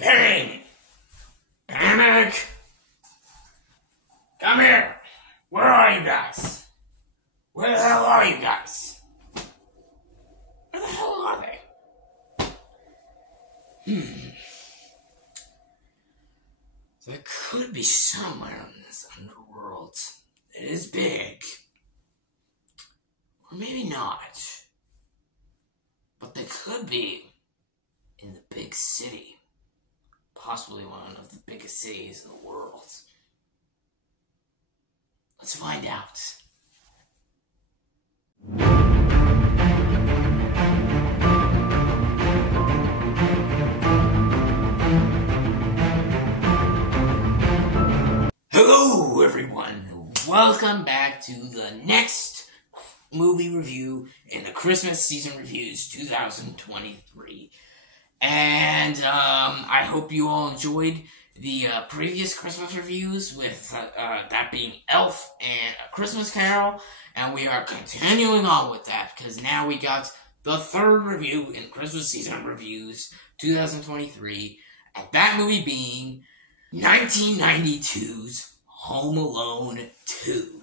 Pain! Panic! Come here! Where are you guys? Where the hell are you guys? Where the hell are they? There could be somewhere in this underworld that is big. Or maybe not. But they could be in the big city. Possibly one of the biggest cities in the world. Let's find out. Hello everyone, welcome back to the next movie review in the Christmas Season Reviews 2023. And I hope you all enjoyed the previous Christmas reviews with that being Elf and A Christmas Carol. And we are continuing on with that because now we got the third review in Christmas Season Reviews 2023. And that movie being 1992's Home Alone 2,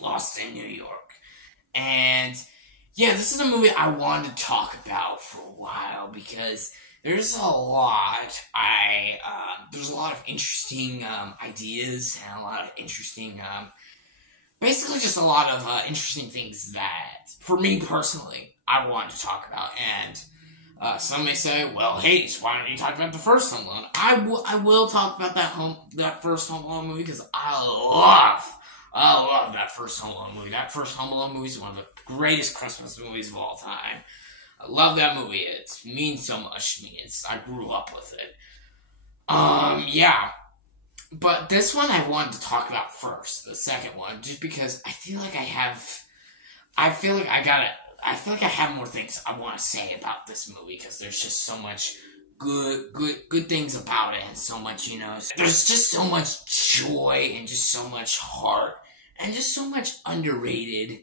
Lost in New York. And yeah, this is a movie I wanted to talk about for a while because there's a lot. There's a lot of interesting ideas and a lot of interesting, basically just a lot of interesting things that, for me personally, I wanted to talk about. And some may say, well, hey, so why don't you talk about the first Home Alone? I will talk about that first Home Alone movie because I love that first Home Alone movie. That first Home Alone movie is one of the greatest Christmas movies of all time. I love that movie. It means so much to me. I grew up with it. Yeah. But this one I wanted to talk about first, the second one, just because I feel like I have more things I want to say about this movie, because there's just so much good things about it, and so much, there's just so much joy, and just so much heart, and just so much underrated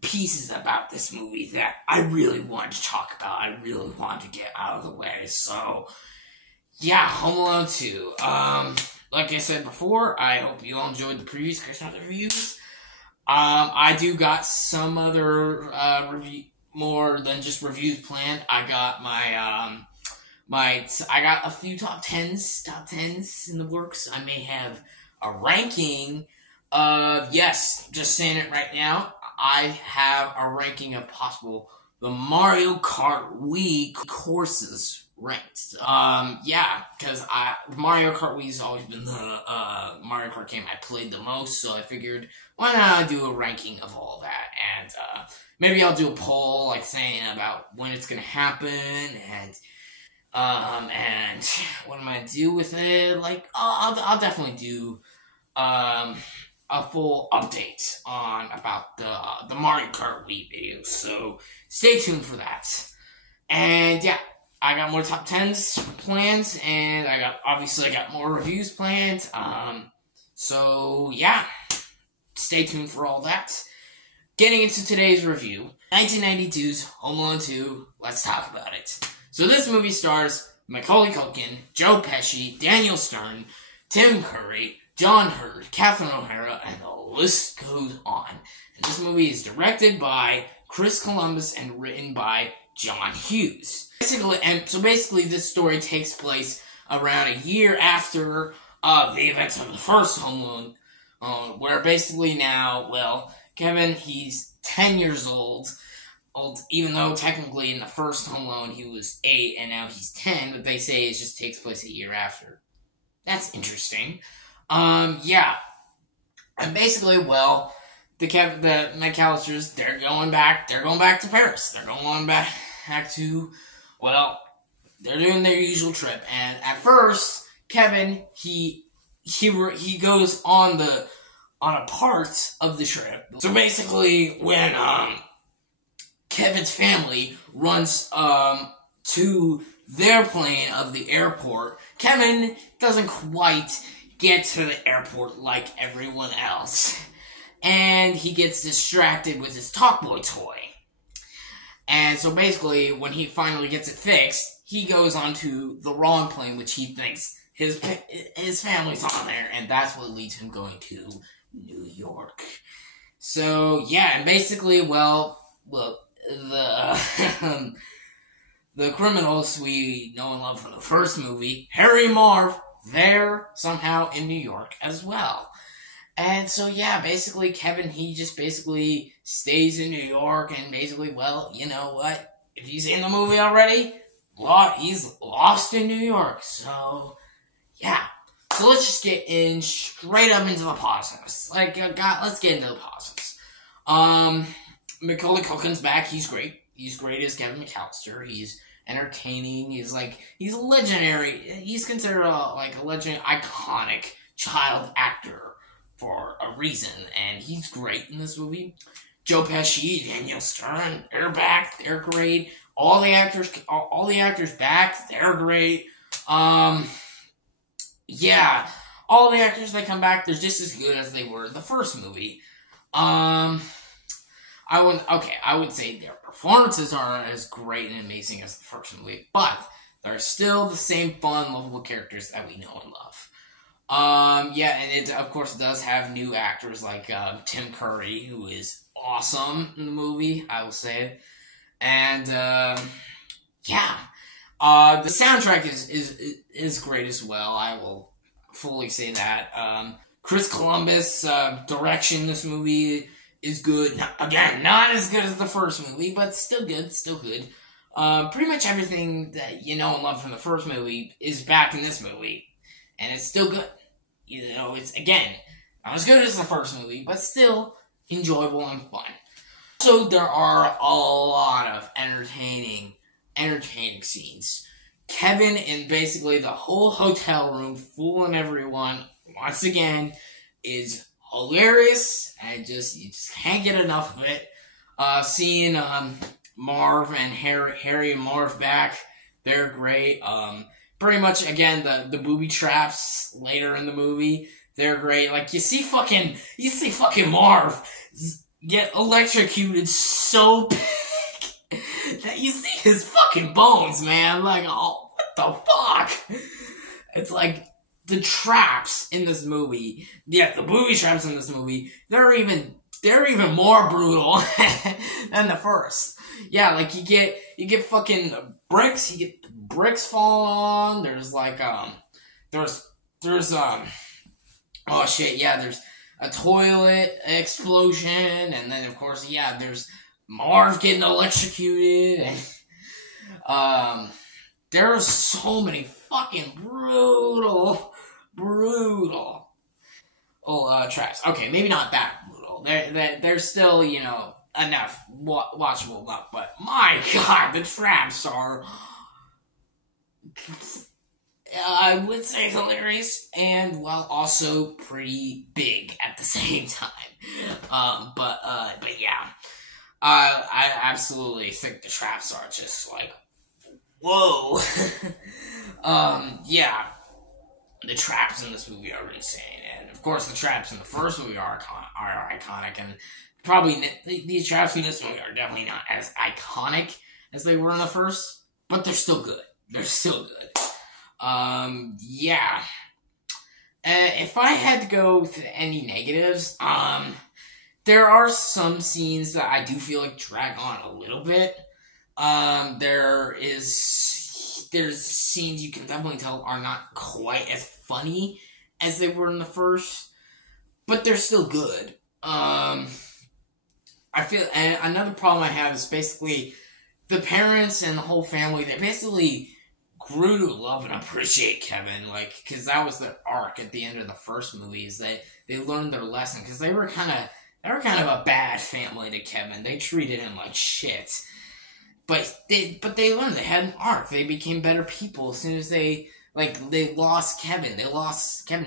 pieces about this movie that I really wanted to talk about. I really wanted to get out of the way. So, yeah, Home Alone 2. Like I said before, I hope you all enjoyed the previous Christmas reviews. I do got some other more than just reviews planned. I got I got a few top tens in the works. I may have a ranking of, yes, just saying it right now, I have a ranking of possible the Mario Kart Wii courses ranked. Yeah, because Mario Kart Wii has always been the Mario Kart game I played the most, so I figured, why not do a ranking of all that? And maybe I'll do a poll, like saying about when it's gonna happen, and what am I gonna do with it? Like, I'll definitely do a full update about the Mario Kart Wii videos, so stay tuned for that. And yeah, I got more top 10s planned, and obviously I got more reviews planned. So yeah, stay tuned for all that. Getting into today's review, 1992's Home Alone 2, let's talk about it. So this movie stars Macaulay Culkin, Joe Pesci, Daniel Stern, Tim Curry, John Hurt, Catherine O'Hara, and the list goes on. And this movie is directed by Chris Columbus and written by John Hughes. Basically, this story takes place around a year after the events of the first Home Alone, where basically now, well, Kevin, he's 10 years old, even though technically in the first Home Alone he was 8 and now he's 10, but they say it just takes place a year after. That's interesting. Yeah. And basically, well, the McAllisters, they're going back to Paris. They're going back to, well, they're doing their usual trip. And at first, Kevin, he goes on a part of the trip. So basically, when, Kevin's family runs, to their plane of the airport, Kevin doesn't quite get to the airport like everyone else, and he gets distracted with his Talk Boy toy. And so basically, when he finally gets it fixed, he goes onto the wrong plane, which he thinks his family's on there, and that's what leads him going to New York. So yeah, and basically, well, the the criminals we know and love from the first movie, Harry and Marv, they're somehow in New York as well. And so, yeah, basically, Kevin, he just basically stays in New York, and basically, well, you know what? If you've seen the movie already, he's lost in New York. So, yeah. So let's just get in straight up into the positives. Let's get into the positives. Macaulay Culkin's back. He's great. He's great as Kevin McAllister. He's entertaining. He's legendary. He's considered a legendary, iconic child actor for a reason, and he's great in this movie. Joe Pesci, Daniel Stern, they're back. They're great. All the actors back. They're great. Yeah, all the actors that come back, they're just as good as they were in the first movie. I would say their performances aren't as great and amazing as the first movie, but they're still the same fun, lovable characters that we know and love. Yeah, and it, of course, does have new actors like Tim Curry, who is awesome in the movie, I will say. And, yeah. The soundtrack is great as well, I will fully say that. Chris Columbus' direction in this movie is good. Again, not as good as the first movie, but still good, pretty much everything that you know and love from the first movie is back in this movie. And it's still good. You know, it's, again, not as good as the first movie, but still enjoyable and fun. So there are a lot of entertaining scenes. Kevin in basically the whole hotel room fooling everyone, once again, is hilarious. And you just can't get enough of it. Seeing Marv and Harry and Marv back, they're great. Pretty much, again, the booby traps later in the movie, they're great. Like, you see fucking Marv get electrocuted so big that you see his fucking bones, man. Like, oh, what the fuck? It's like, the traps in this movie, yeah, the booby traps in this movie, they're even more brutal than the first. Yeah, like, you get fucking bricks, you get bricks falling on, there's oh shit, yeah, there's a toilet explosion, and then, of course, yeah, there's Marv getting electrocuted, and, there are so many fucking brutal traps. Okay, maybe not that brutal. They're still, you know, enough watchable enough, but my god, the traps are, I would say, hilarious, and, well, also pretty big at the same time. But yeah. I absolutely think the traps are just like, whoa. Yeah. The traps in this movie are insane, and of course the traps in the first movie are iconic, and probably these traps in this movie are definitely not as iconic as they were in the first, but they're still good. They're still good. Yeah. If I had to go to any negatives, there are some scenes that I do feel like drag on a little bit. There's scenes you can definitely tell are not quite as funny as they were in the first, but they're still good. I feel, and another problem I have is basically the parents and the whole family, they basically grew to love and appreciate Kevin, like, because that was the arc at the end of the first movie, is that they learned their lesson, because they were kind of a bad family to Kevin. They treated him like shit. But they learned, they had an arc. They became better people as soon as they lost Kevin.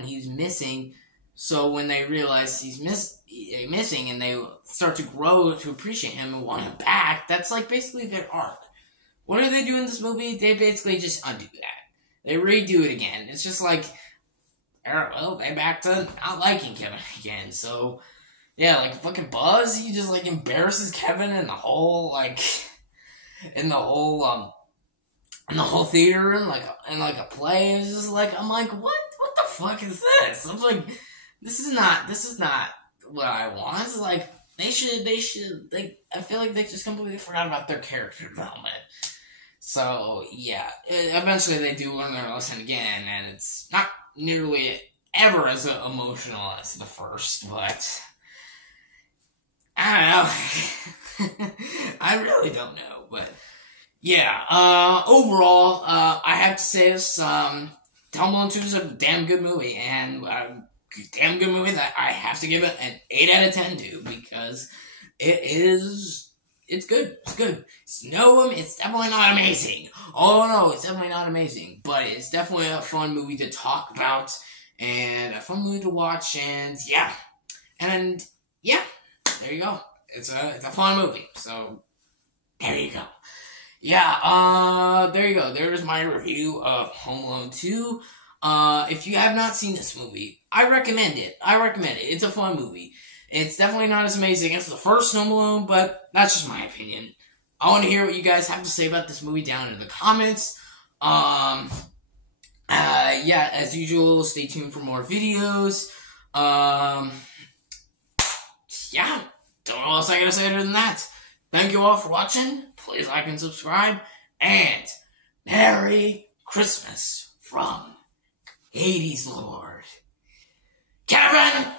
He's missing. So when they realize he's missing and they start to grow to appreciate him and want him back, that's like basically their arc. What do they do in this movie? They basically just undo that. They redo it again. It's just like, well, they back to not liking Kevin again. So, yeah, like fucking Buzz, he just like embarrasses Kevin and the whole, like, in the whole theater room, like in like a play. It's just like I'm like, what the fuck is this? I'm like, this is not what I want. It's like they should I feel like they just completely forgot about their character development. So yeah, eventually they do learn their lesson again, and it's not nearly ever as emotional as the first, but I don't know. I really don't know, but. Yeah, overall, I have to say this, Home Alone 2 is a damn good movie, and a damn good movie that I have to give it an 8 out of 10 to, because it's good, it's good. It's definitely not amazing. Oh no, it's definitely not amazing, but it's definitely a fun movie to talk about, and a fun movie to watch, and yeah, there you go. It's a fun movie, so, there you go. Yeah, there you go. There's my review of Home Alone 2. If you have not seen this movie, I recommend it. It's a fun movie. It's definitely not as amazing as the first Home Alone, but that's just my opinion. I want to hear what you guys have to say about this movie down in the comments. Yeah, as usual, stay tuned for more videos. Yeah, don't know what else I gotta say other than that. Thank you all for watching. Please like and subscribe. And Merry Christmas from Hades Lord. Kevin!